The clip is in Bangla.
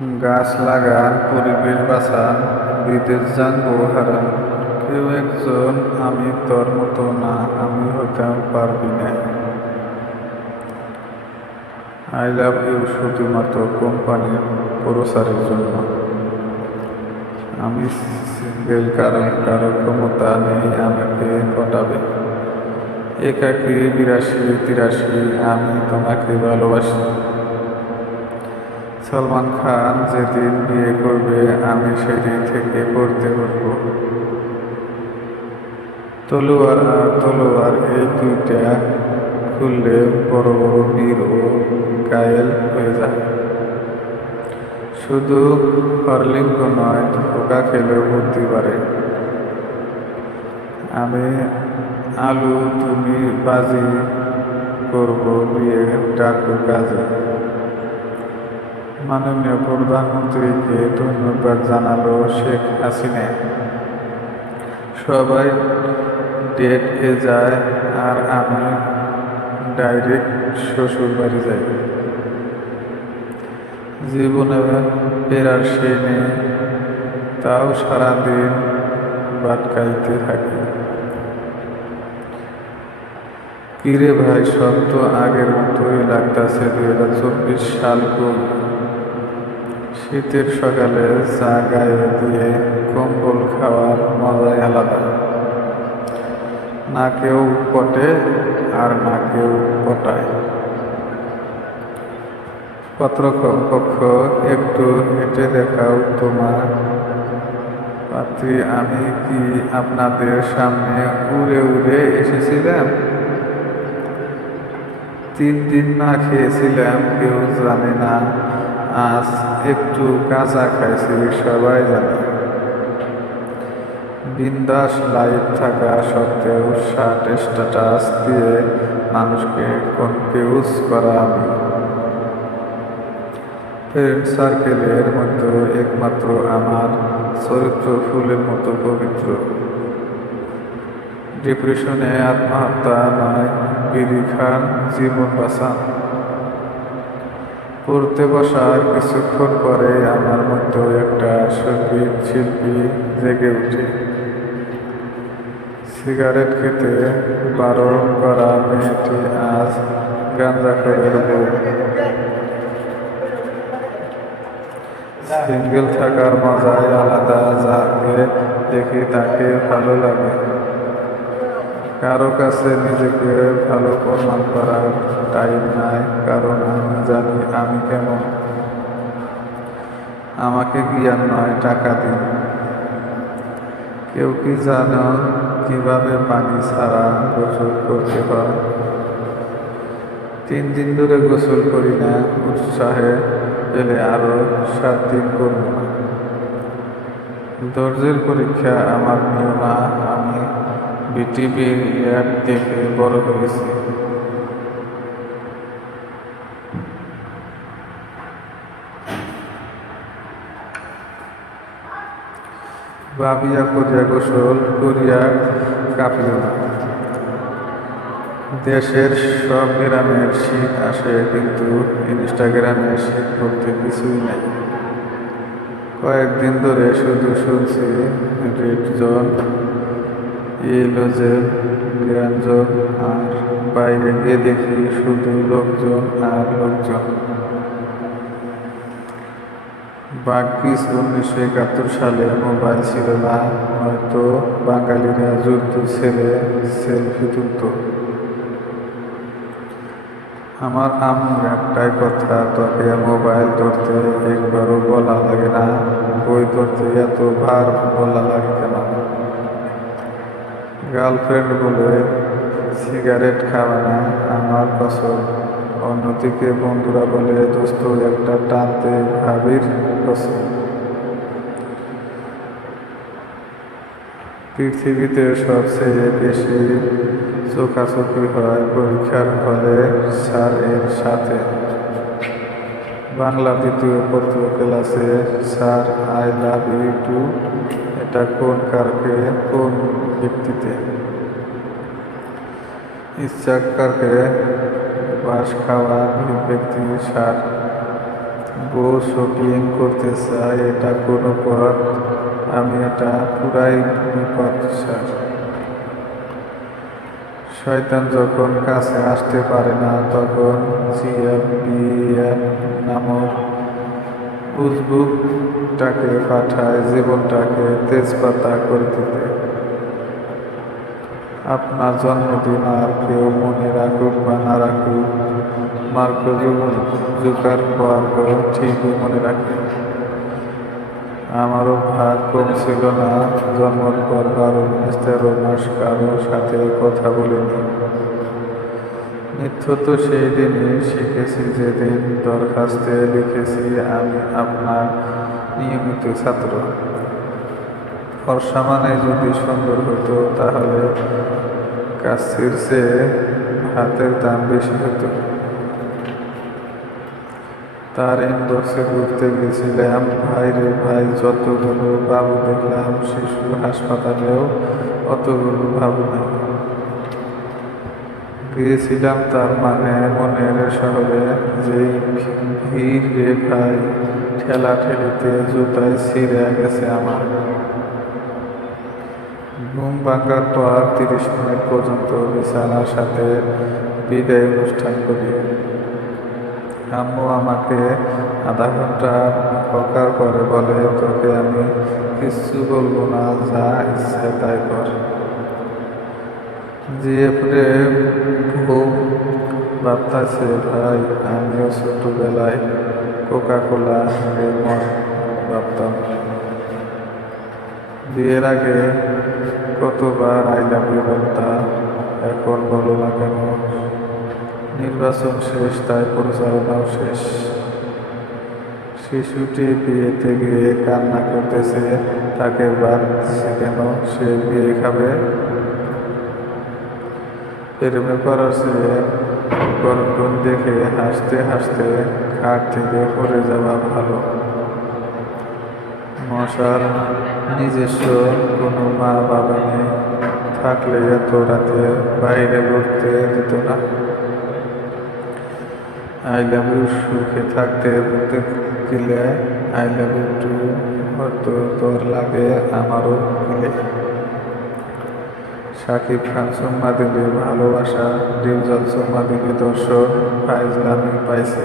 গাছ লাগান পরিবেশ বাঁচান, বিদেশ যান হারান। কেউ একজন, আমি তোর মতো না, আমি হতেও পারবি না। আই লাভ ইউ শুধুমাত্র কোম্পানির প্রসারের জন্য। আমি সিঙ্গেল কারণ কারও ক্ষমতা নেই আমাকে পটাবে। একাকি, বিরাশি, তিরাশি, আমি তোমাকে ভালোবাসি। সলমান খান যেদিন বিয়ে করবে, আমি সেদিন থেকে পড়তে বসবো। তলোয়ার আর তলোয়ার এই দুইটা খুললে বড় বড় বীর ও গায়েল হয়ে যায়। শুধু হরলিঙ্গ নয়, ধোকা খেলেও বুদ্ধি পারে আমি আলু, তুমি বাজি করব বিয়ে ডাকু কাজে। মাননীয় প্রধানমন্ত্রীকে ধন্যবাদ জানালো শেখ হাসিনা। সবাই ডেট এ যায় আর আমি ডাইরেক্ট শ্বশুর বাড়ি যাই। জীবনে ফেরার সে নেই, তাও সারাদিন বাটকাইতে থাকি। কিরে ভাই, সব তো আগের মতোই লাগতেছে দুই হাজার চব্বিশ সাল কোন শীতের সকালে চা গায়ে দিয়ে কম্বল খাওয়ার মজাই আলাদা। না কেউ পটে আর না কেউ পটায়। পত্রপক্ষ একটু হেঁটে দেখাও তোমার। পাত্রী, আমি কি আপনাদের সামনে উড়ে উড়ে এসেছিলাম? তিন দিন না খেয়েছিলাম, কেউ জানে না আজ একটু কাঁচা খাইছি, সবাই জানে। বিন্দাস লাইভ থাকা সত্ত্বেও শার্ট স্ট্যাটাস দিয়ে মানুষকে কনফিউজ করা আমি। ফ্রেন্ড সার্কেলের মধ্যে একমাত্র আমার চরিত্র ফুলের মতো পবিত্র। ডিপ্রেশনে আত্মহত্যা নয়, বিড়ি খান, জীবন বাঁচান। পড়তে বসার কিছুক্ষণ পরে আমার মধ্যে একটা সংগীত শিল্পী জেগে উঠে। সিগারেট খেতে বারণ করা মেয়েটি আজ গাঞ্জাখরের বউ। সিঙ্গেল থাকার মজাই আলাদা যাকে দেখি তাকে ভালো লাগে। কারও কাছে নিজেকে ভালো প্রমাণ করার টাইম নাই, কারণ আমি জানি আমি কেমন। আমাকে জ্ঞান নয়, টাকা দিন। কেউ কি জানো কীভাবে পানি ছাড়া গোসল করতে হয়? তিন দিন ধরে গোসল করি না, উৎসাহে পেলে আরও সাত দিন করব না। ধৈর্যের পরীক্ষা আমার নিও বিটিভির অ্যাড দেখে বড় হয়েছি। ভাবিয়া করিয়া গোসল করিয়া কাঁপিও দেশের সব গ্রামের শীত আসে, কিন্তু ইনস্টাগ্রামে শীত বলতে কিছুই নেই। কয়েকদিন ধরে শুধু শুনছি red zone yellow zone green zone আর বাইরে গিয়ে দেখি শুধু লোকজন আর লোকজন। বাকিস উনিশশো একাত্তর সালে মোবাইল ছিল না, হয়তো বাঙালিরা যুদ্ধ ছেড়ে সেলফি তুলত। আমার আম্মুর একটাই কথা তোকে মোবাইল ধরতে একবারও বলা লাগে না। বই ধরতে এত ভার বলা লাগে কেন? গার্লফ্রেন্ড বলে সিগারেট খাওয়া না। আমার পছন্দ অন্যদিকে বন্ধুরা বলে, দোস্ত, একটা টানতে ভাবির পছন্দ পৃথিবীতে সবচেয়ে বেশি চোখাচোখি হয় পরীক্ষার হলে স্যার এর সাথে। বাংলা দ্বিতীয় পত্র ক্লাসে, sir, I love you too এটা কোন কারকে, কোন ব্যক্তিতে ইচ্ছাকারকে বাস খাওয়া ব্যক্তি, সার। বউ শপিং করতে চাই এটা কোনো পথ, আমি এটা পুরাই বিপদ সার শয়তান যখন কাছে আসতে পারে না, তখন জিএফবিএফ নামক উজবুকটাকে পাঠায়, জীবনটাকে তেজপাতা করে দিতে। আপনার জন্মদিন আর কেউ মনে রাখুক বা না রাখুক, মার্ক জুকার বর্গ ঠিকই মনে রাখে আমারও ভাগ কম ছিল না, জন্মের পর মাস, তেরো মাস কারোর সাথে কথা বলিনি। নিত্য তো সেই দিনই শিখেছি যেদিন দরখাস্তে লিখেছি আমি আপনার নিয়মিত ছাত্র। ফর্সা মানে যদি সুন্দর হতো তাহলে কাছির চেয়ে হাতের দাম বেশি হতো। তার ইনবক্সে ঘুরতে গেছিলাম, ভাই রে ভাই, যতগুলো বাবু দেখলাম শিশু হাসপাতালেও অতগুলো বাবু নেই। গিয়েছিলাম তার মানে মনের শহরে যেই ভিড় ভাই ঠেলা ঠেলিতে জুতায় ছিঁড়ে গেছে আমার। ঘুম ভাঙার পর তিরিশ মিনিট পর্যন্ত বিছানার সাথে বিদায় অনুষ্ঠান করি। আম্মু আমাকে আধা ঘণ্টা হকার করে বলে, তোকে আমি কিচ্ছু বলব না, যা ইচ্ছে তাই কর। জিএফরে বউ ভাবতাছে ভাই, আমিও ছোটবেলায় কোকা কোলা মন ভাবতাম। বিয়ের আগে কতবার আই লাভ ইউ বলতাম এখন বলো না কেন? নির্বাচন শেষ, তাই পরিচালনাও শেষ। শিশুটি বিয়েতে গিয়ে কান্না করতেছে, তাকে বাদ কেন? সে বিয়ে খাবে? এরমে করার চেয়ে গর্জন দেখে হাসতে হাসতে খাট থেকে পড়ে যাওয়া ভালো। মশার নিজস্ব কোনো মা বাবা নেই, থাকলে এত রাতে বাইরে ঘুরতে দিত না। আই লাভ ইউ, সুখে থাকতে বলতে গেলে আই লাভ ইউ টু, হয়তো তোর লাগে আমারও গেলে। সাকিব খান সোম্মা ভালোবাসা ডিপজল সোম্মা দেবে দর্শক নামে পাইছে।